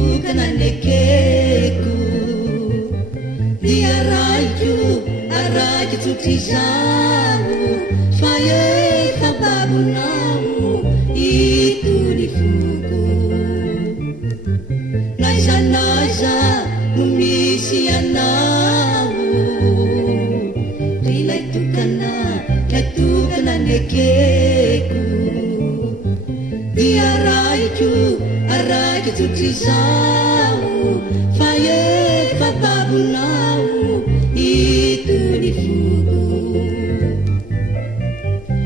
tokana nekeko dia raiky araiky tsotrizao fa efa babonao itony foko naizanaiza no misy anao ilay tokana nekeko dia araiky tsotrizao fa efa babonao itony foko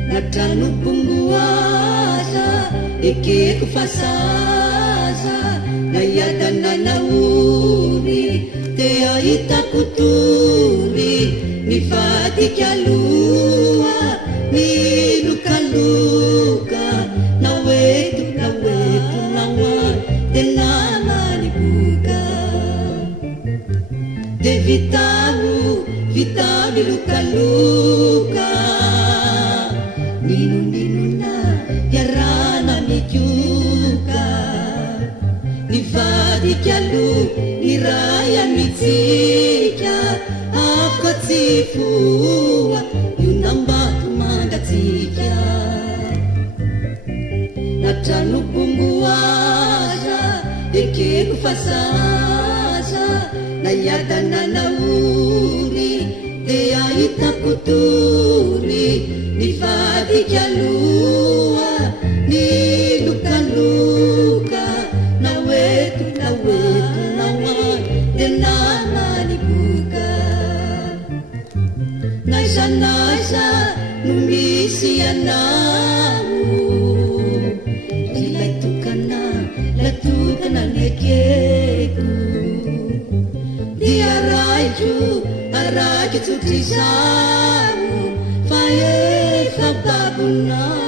natrano bongoaza ekeko fasaza naiadananaony te ahitako tory nivadika aloha nilokaloka naoeto naoa tena maniboka de vitao nilokaloka ninonina iarana mikioka nivadika aloha niray amitsika ako tsy foa io nambato mangatsika natrano bongoaza ekeko fasaza naiadananaony te ahitako tory nivadika aloha nilokaloka naoeto naoa tena maniboka naizanaiza no misy anao ilay tokana nekeko dia araiky tsotrizao fa efa babonao